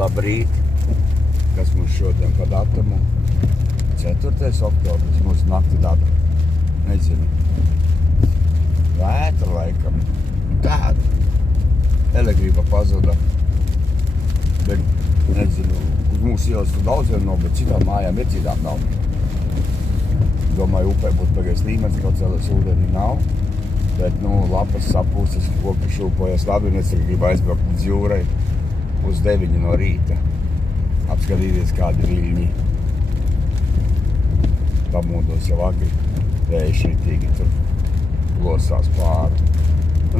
Labrīt, kas mums šodien pa datumu? 4. oktobris, mūsu nakti data. Nezinu. Vētra laikam. Tāda. Elektrība pazuda. Bet, nezinu, uz mūsu ielas tur daudziem nav, bet citām mājām ir, citām nav. Domāju, upē būtu pagais līmenis, kaut cēlēs ūdeni nav. Bet, lapas sapūstas, koki šūpojas labi, un es gribu aizbraukt līdz jūrai uz 9 no rīta. Apskatīties kādi viļņi. Pamūdos jau agri, vējš ritīgi tur plosās pāri.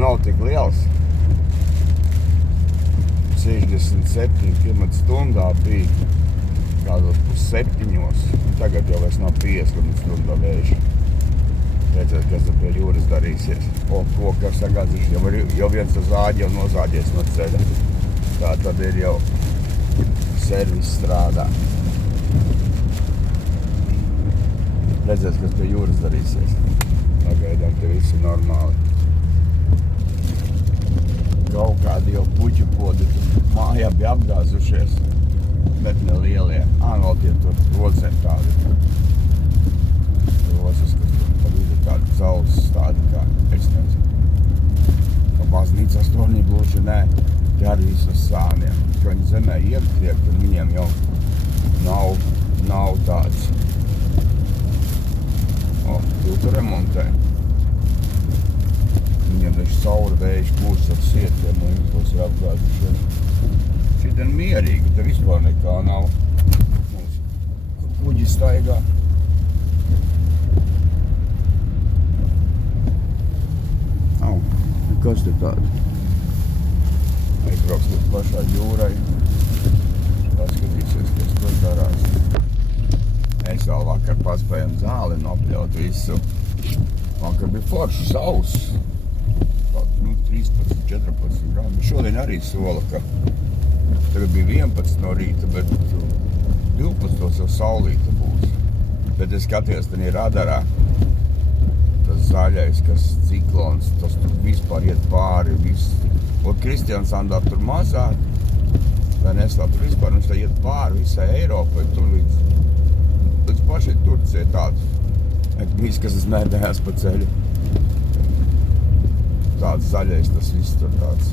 Nav tik liels. 67 km/h bija kādos 7. Tagad jau vairs nav 50 km/h vējš. Redzēt, kas pie jūras darīsies. Koki ar sagādzīšu, jau viens uz āģi jau nozāģies no ceļa. Tā tad ir jau servis strādā. Redzēt, kas pie jūras darīsies. Pagaidām te viss ir normāli. Kaut kādi jau puķu podi mājā bija apgāzušies, bet ne lielie. Vēl tie tur rozēm tādi. Rozes, kas tur pa vidu tādi zaules tādi, kā es nezinu. Pa baznīcas tornī gluži nē, tie arī visu sāniem. Ka viņi zemē iektriekt, un viņiem jau nav tāds. Tiltu remontē. Viņiem taču saura vējš pūs ar sietiem, un viņi tos ir apgāzušies. Šeit ir mierīgi, te vispār nekā nav. Mums kuģi staigā. Kas te tāda? Aizbrauks līdz pašā jūrai. Paskatīsies, kas tur darās. Mēs vēl vakar paspējam zāli nopļaut visu. Vakar bija foršs sauss. 13, 14 grādi. Šodien arī sola, ka tagad bija 11 no rīta, bet 12 jau saulīta būs. Bet es skatījos, tad ir radarā. Tas zaļais, kas ciklons, tas tur vispār iet pāri, viss. Un Kristiansandā tur mazāk, vai neslā, tur vispār, viņš tā iet pāri visai Eiropai, tur līdz pašai Turcijai tāds. Viss, kas izmēdējās pa ceļu. Tāds zaļais, tas viss tur tāds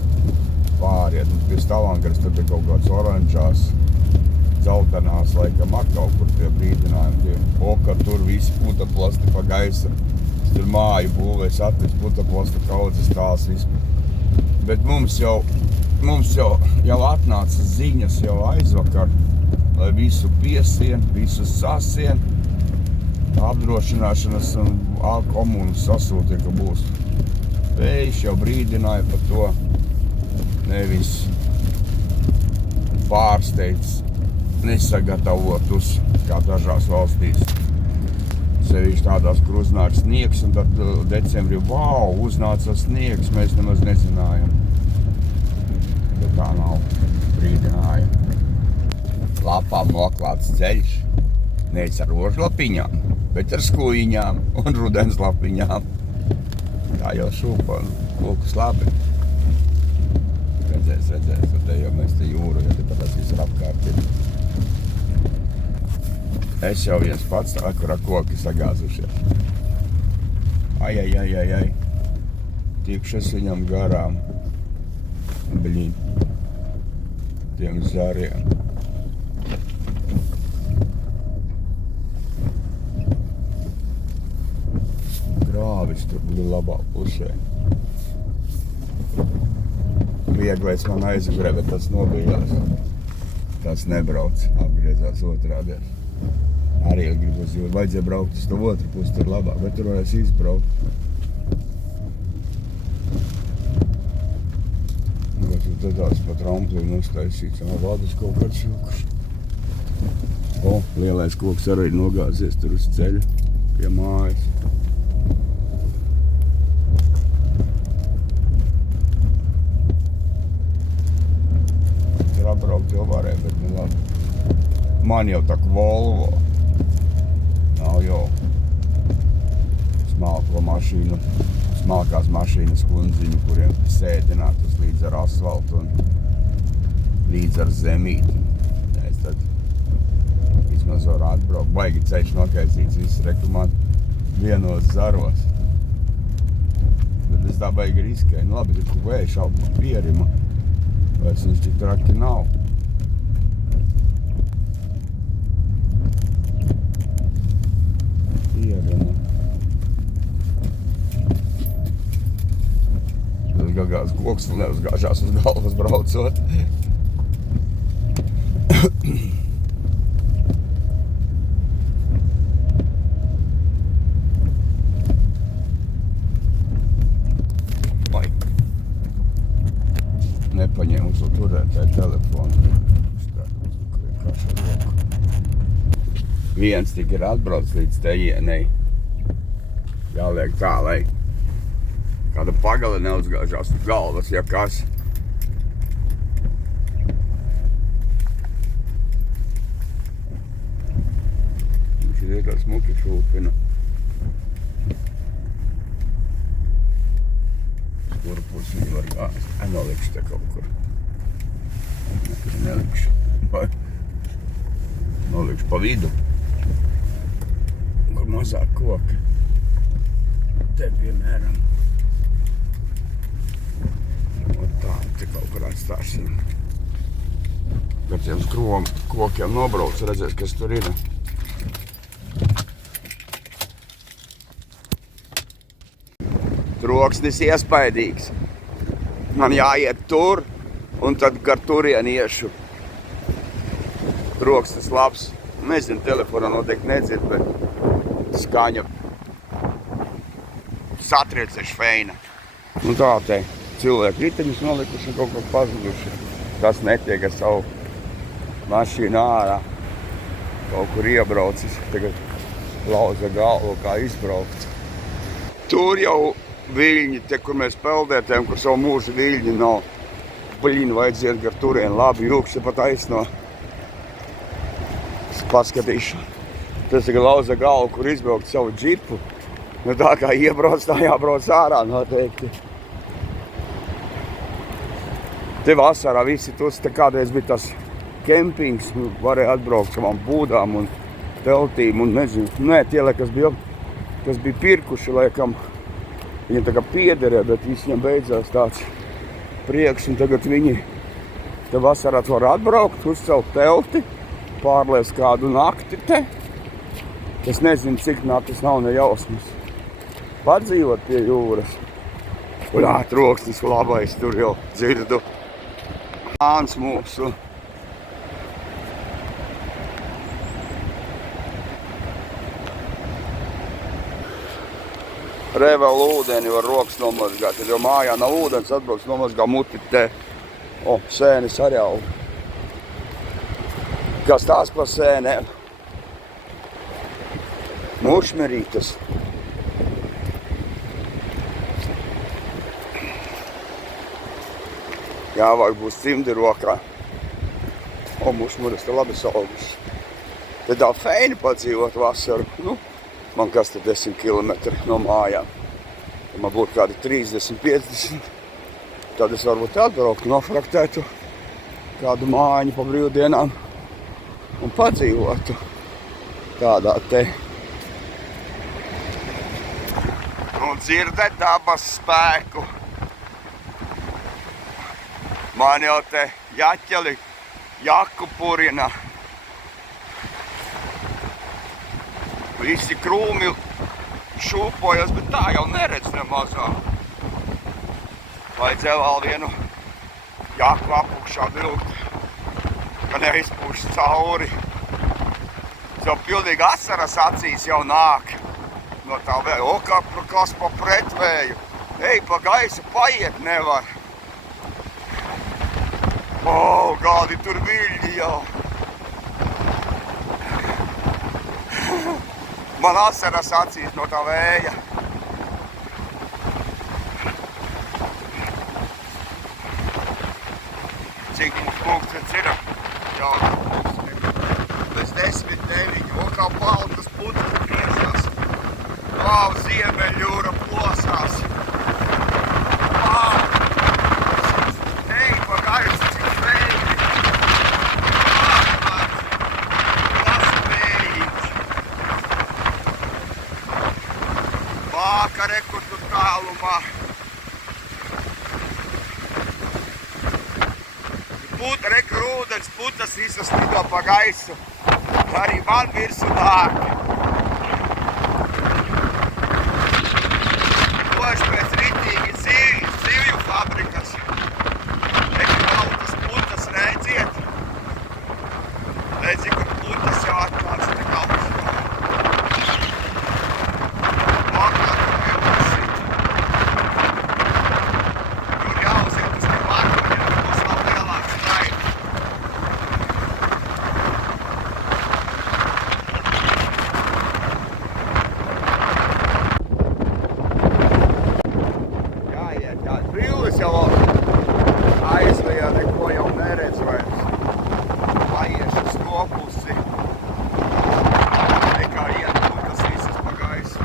pāri iet. Un pie Stavangaras tur ir kaut kāds oranžās, dzeltenās, laikam ar kaut kur tie brīdinājumi. Ka tur visi putaplasti pa gaisa. Tur māju būvēs, atvirs putaplastu kaudzes tās vispār. Bet mums jau atnāca ziņas jau aizvakar, lai visu piesien, visu sasien. Apdrošināšanas un komunas sasūtīja, ka būs vējš, jau brīdināja par to. Nevis pārsteidz nesagatavotus, kā dažās valstīs. Sevišķi tādās, kur uznāk sniegs, un tad decembrī, uznāca sniegs, mēs nemaz nezinājām. Bet tā nav, brīdināja. Lapām noklāts ceļš, nevis ar rožlapiņām, bet ar skujiņām un rudens lapiņām. Tā jau šūpa un kokus labi. Redzēs, un te jau mēs te jūru, ja te pat tas viss ir apkārt. Es jau viens pats, kur ar koki sagāzušies. Ai. Tikšas viņam garām. Blīn. Tiem zariem. Grāvis tur bija labā pusē. Vieglais man aizgrē, bet tas nobijās. Tas nebrauc, apgriezās otrādies. Arī gribu uz jūru. Vajadzēja braukt uz to otru pusi, tur labāk, bet tur varēs izbraukt. Tur tāds pa tramplīnu uztaisīts, un vadas kaut kāds šūkuši. Lielais koks arī ir nogāzies tur uz ceļa pie mājas. Tur apbraukt jau varēja, bet labi. Man jau tā Volvo. Nav jau smalkās mašīnas kundziņu, kuriem sēdinātas līdz ar asfaltu un līdz ar zemīti. Es tad vismaz varētu braukt. Baigi ceļš nokaisīts, viss rekumāt vienos zaros. Bet es tā baigi riskēju. Nu labi, tur vējš aug pa pierima. Vairs viņš tik traki nav. Pierima. Gāgās koks un neuzgāžās uz galvas braucot. Vai. Nepaņēmu to turētāju telefonu. Viens tik ir atbrauc līdz tejienei. Jāliek tā, lai kāda pagale neuzgāžās uz galvas, ja kas. Viņš ir tā smuki šūpina. Kur pusi viņi var gāzt? Nolikšu te kaut kur. Nelikšu. Nolikšu pa vidu. Kur mazāk koki. Te, piemēram. Tā, te kaut kur atstāsim. Par tiem kokiem nobrauc, redzēt, kas tur ir. Troksnis iespaidīgs. Man jāiet tur, un tad gar turieni iešu. Troksnis labs. Nezinu, telefonā noteikti nedzird, bet skaņa satrieceši feina. Nu tā te. Cilvēki riteņus nolikuši un kaut ko pazuduši. Tas netiek ar savu mašīnu ārā. Kaut kur iebraucis. Tagad lauza galvu, kā izbraukt. Tur jau viļņi, te, kur mēs peldētējam, kur savu mūžu viļņi nav. Blīn, vajadzētu gar turien. Labi, jūkši pat aizno. Paskatīšu. Tas tagad lauza galvu, kur izbraukt savu džipu. Nu tā kā iebrauc, tā jābrauc ārā noteikti. Te vasarā visi tos, te kādreiz bija tas kempings, varēja atbraukt savām būdām un teltīm un nezinu. Nē, tie, kas bija pirkuši, laikam, viņiem tā kā piederē, bet visiem beidzās tāds prieks un tagad viņi te vasarā var atbraukt, uzcelt telti, pārlēs kādu nakti te. Es nezinu, cik naktis nav ne jausmas. Padzīvot pie jūras. Un troksnis labais tur jau dzirdu. Āns mūsu. Re vēl ūdeni var rokas nomazgāt, jo mājā nav ūdens, atbrauc nomazgā muti te. O, sēnes arī jau. Kas tās par sēnēm? Mušmerītas. Jā, vajag būs cimdi rokā. O, mušmuras te labi saugus. Te tā feini padzīvot vasaru. Nu, man kas te 10 kilometri no mājām. Ja man būtu kādi 30-50. Tad es varbūt atbrauktu, nofraktētu kādu mājiņu pa brīvdienām un padzīvotu tādā te. Un dzirdēt dabas spēku. Man jau te jaķeli jaku purina. Visi krūmi šūpojas, bet tā jau neredz nemazā. Vajadzēja vēl vienu jaku apukšā vilkt, ka neizpūš cauri. Jau pilnīgi asaras acīs jau nāk no tā vēja. O, kas pa pretvēju. Ej, pa gaisu paiet nevar. O, kādi tur viļņi jau. Man asaras acīs no tā vēja. Cik mums punkts ir? Jā, bez 10, 9. O, kā baltas putas griežas. Vau, Ziemeļjūra plosās. Vau. Ej, pa gaisu, cik vēji. Reka ūdens putas visas lido pa gaisu. Arī man virsū dārgi. Doši pēc ritīgi zivju fabrikas. Reka tautas putas redziet. Redzi, kur putas jau atnāca te augstā. Brilles jau aizlija, neko jau neredz vairs. Aiešas nopusi. Nekā iet putas visas pa gaisu.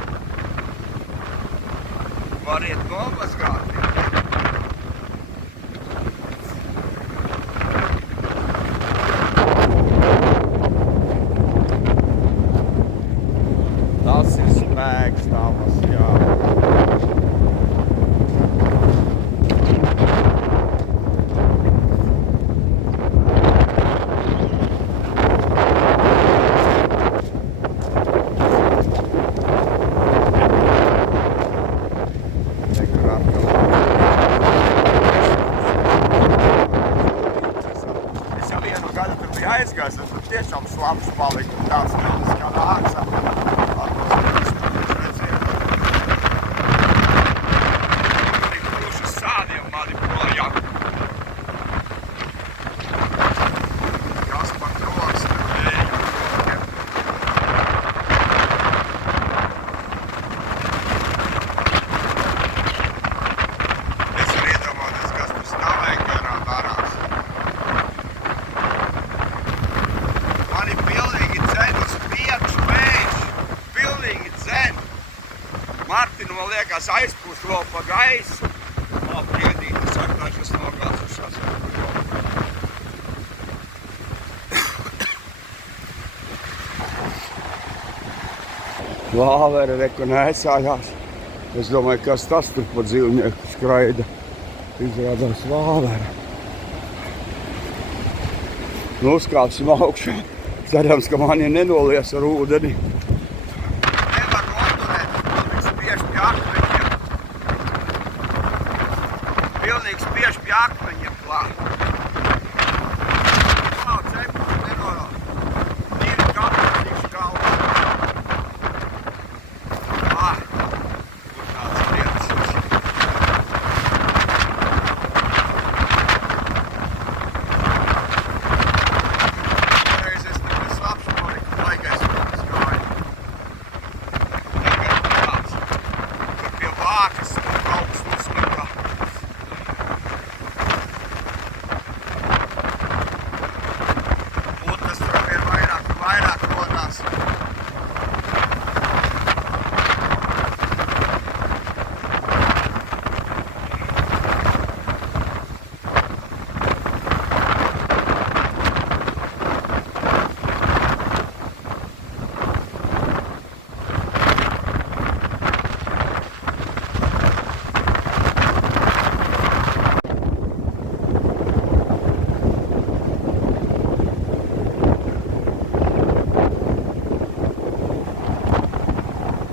Variet nomazgāt. Tas ir spēks tavas, jā. Aizgājis, un tur tiešām slapš palika un tāds mildes kā nāksā. Arī kruši sādiem mani projām. Kas pa kroks nevēja. Es var iedomāties, kas tur stāvēja garā darās. Mani pilnīgi dzen uz priekšu vējš. Pilnīgi dzen. Martinu, man liekas, aizpūst vēl pa gaisu. Priedīt, es saku, dažas nogāzušās. Vāvere reku nesājās. Es domāju, kas tas tur pa dzīvnieku skraida. Izrādās vāvere. Nu, uzkāpsim augšā. Cerams, ka mani nenolies ar ūdeni. Nevar noturēt, pilnīgi spiež pie akmeņiem. Pilnīgi spiež pie akmeņiem klāt. Nav cepuri, nenoro. 2 kapri tikšu galvā. Kur tāds lietas.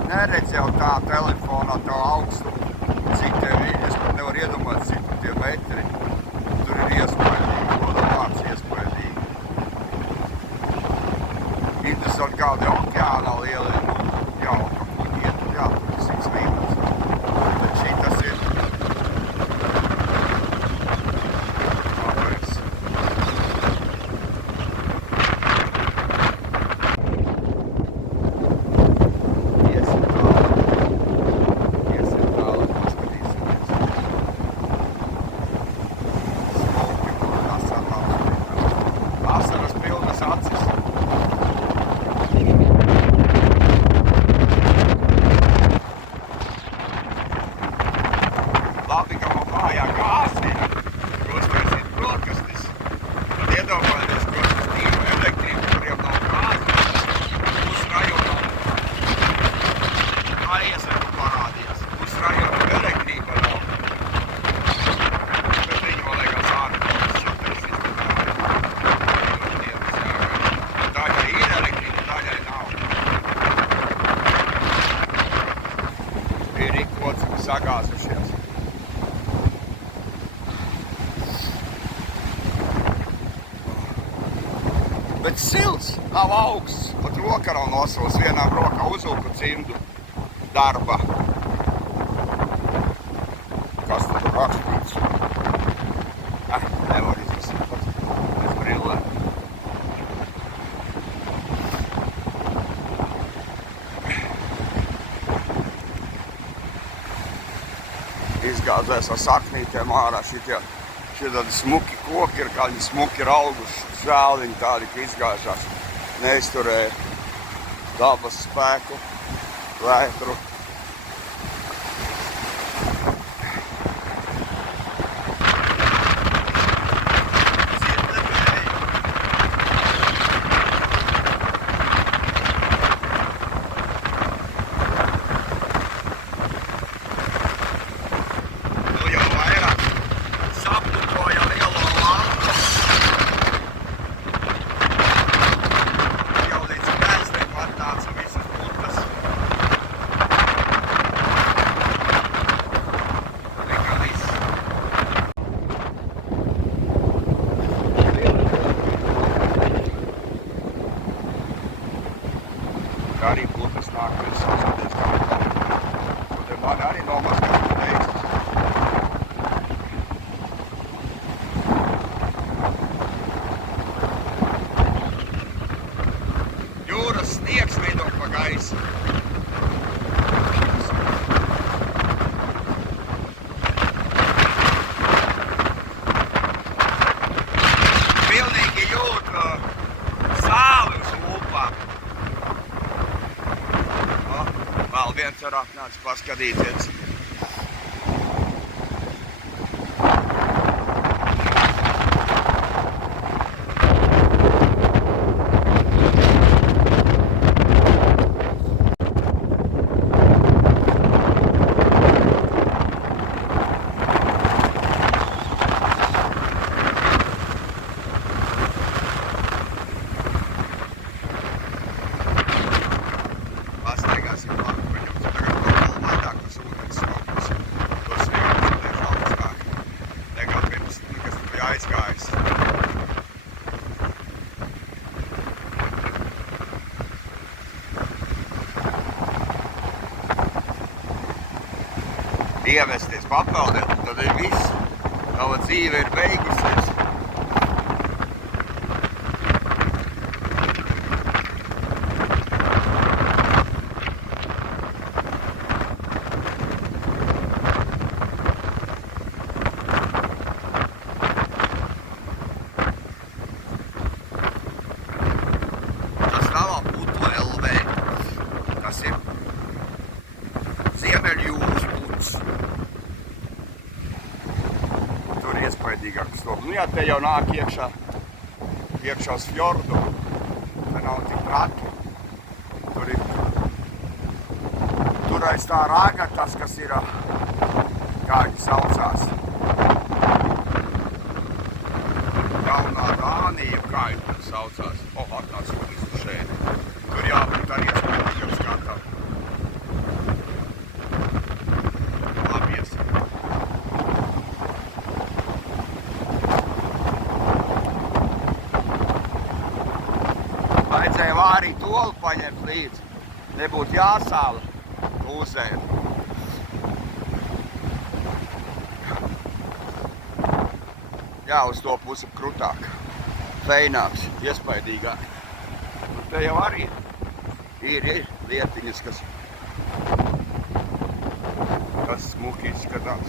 Neredz jau tā telefonā to augstu, cik tev ir. Es pat nevaru iedomāt, cik tie metri. Tur ir iespaidīgi, kodavārds iespaidīgi. Interesanti, kādi okeānā lielie, jau kaut ko iet, jā, visīs līmenis. Bet šī tas ir. Asaras pilnas acis. Bet silts, nav augsts, pat roka nav nosils, vienā rokā uzvilku cimdu darba. Kas tad rakstīts? Nevar izlasīt pats, bez brillēm. Izgāzēs ar saknītēm ārā šitie tādi smuki koki ir, kādi smuki ir auguši, zēliņi tādi, ka izgāžās, neizturēja dabas spēku, vētru. Arī putas nāk, kad es saskaties kā tā. Un te man arī nomazgās teikstas. Jūras sniegs lido pa gaisu. Pilnīgi jūt sāli uz lūpām. Vēl viens var atnācis paskatīties. Aizgājis. Ievesties papeldē, tad ir viss. Tava dzīve ir beigusies. Tas ir Ziemeļjūras puts. Tur iespaidīgāks to. Nu jā, te jau nāk iekšā uz fjordu. Te nav tik traki. Tur aiz tā raga tas, kas ir, kā viņi saucās. Jaunā Dānija, kā viņi saucās. Atnāc uz šeit. Tur jābūt arī iespaidīgam skatam. Labies. Vajadzēja vārīt olu paņemt līdzi. Nebūtu jāsāla uzēm. Jā, uz to pusi krutāk. Feināks, iespaidīgāk. Un te jau arī ir lietiņas, kas smuki izskatās.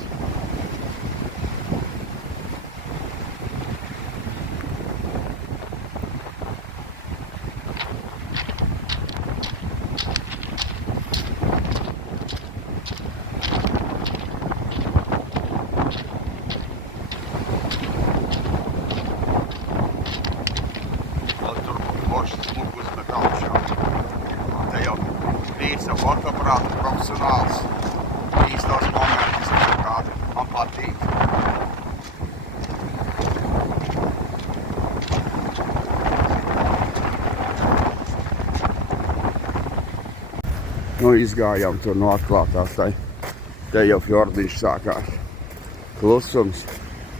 Te jau vīrs ar fotoaparātu profesionāls. Īstos momentus, kādi man patīk. Nu, izgājām tur no atklātās, te jau fjordiņš sākās. Klusums.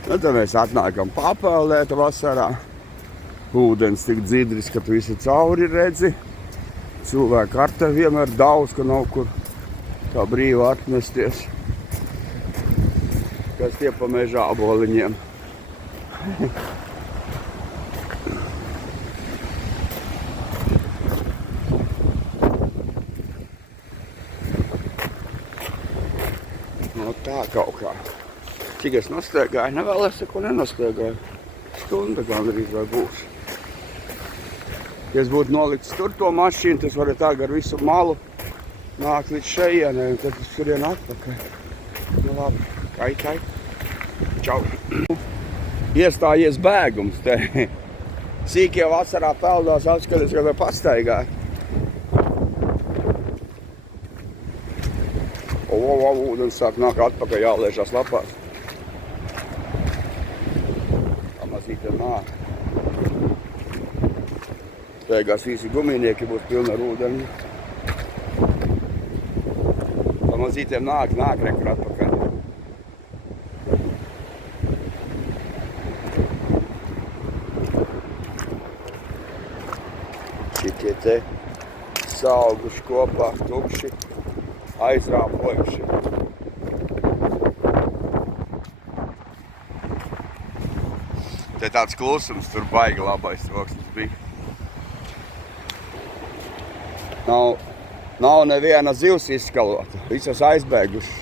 Nu, tad mēs atnākam papeldēt vasarā. Ūdens tik dzidris, ka tu visu cauri redzi. Cilvēku ar tevi vienmēr daudz, ka nav kur tā brīvi atmesties. Kas tie pa meža āboliņiem. No tā kaut kā. Cik es nostaigāju, nevēl es neko nenostaigāju. Stunda gandrīz vai būs. Ja es būtu nolicis tur to mašīnu, tas varētu tā gar visu malu nākt līdz šejienai, un tad es turien atpakaļ. Nu labi, kai. Čau. Iestājies bēgums te. Sīkie vasarā peldās atskaties, kad pastaigāju. Ūdens sāk nāk atpakaļ, jālēžās lapās. Pamazīte nāk. Beigās visi gumijnieki būs pilni ar ūdeni. Pamazītiem nāk rekur atpakaļ. Šitie te sauguši kopā, tukši, aizrāpojuši. Te tāds klusums, tur baigi labais troksnis bija. Nav neviena zivs izskalota, visas aizbēgušas.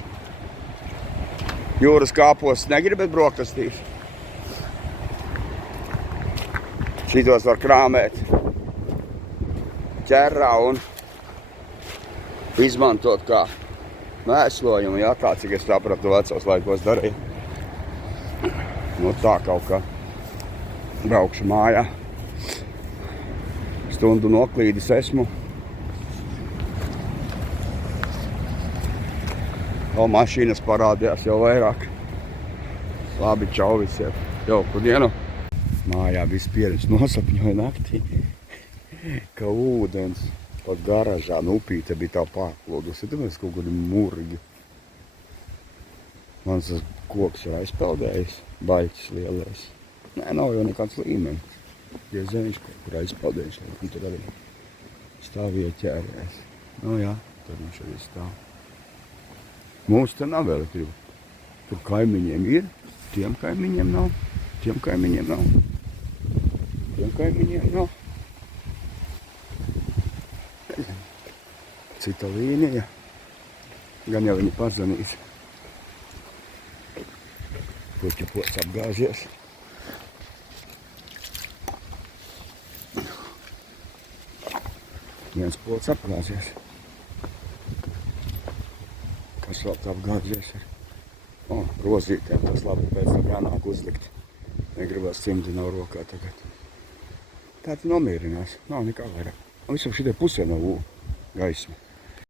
Jūras kāpos negribat brokastīs. Šitos var krāmēt ķerrā un izmantot kā mēslojumu, jā, tā cik es sapratu vecos laikos darīja. Nu tā kaut kā. Braukšu mājā. Stundu noklīdis esmu. Vēl mašīnas parādījās jau vairāk. Labi, čau visiem. Jauku dienu. Mājā viss pieredz nosapņoja naktī, ka ūdens pat garažā un upīte bija tā pārplūdusi. Tāpēc kaut kādi murgi. Mans tas koks ir aizpeldējis, baļķis lielais. Nē, nav jau nekāds līmenis. Ja zemiņš kaut kur aizpeldējis, un tur arī stāvīja ķērējās. Nu jā, tad viņš arī stāv. Mūsu te nav elektrība. Tur kaimiņiem ir, tiem kaimiņiem nav, tiem kaimiņiem nav, tiem kaimiņiem nav. Cita līnija, gan jau viņi pazvanīs. Puķu pots apgāzies. Viens pots apgāzies. Kas vēl tā apgāzies ir? O, rozītēm tas labi, pēc tam jānāk uzlikt. Negribas cimdi nav rokā tagad. Tā te nomierinās, nav nekā vairāk. Un visam šitai pusē nav gaisma.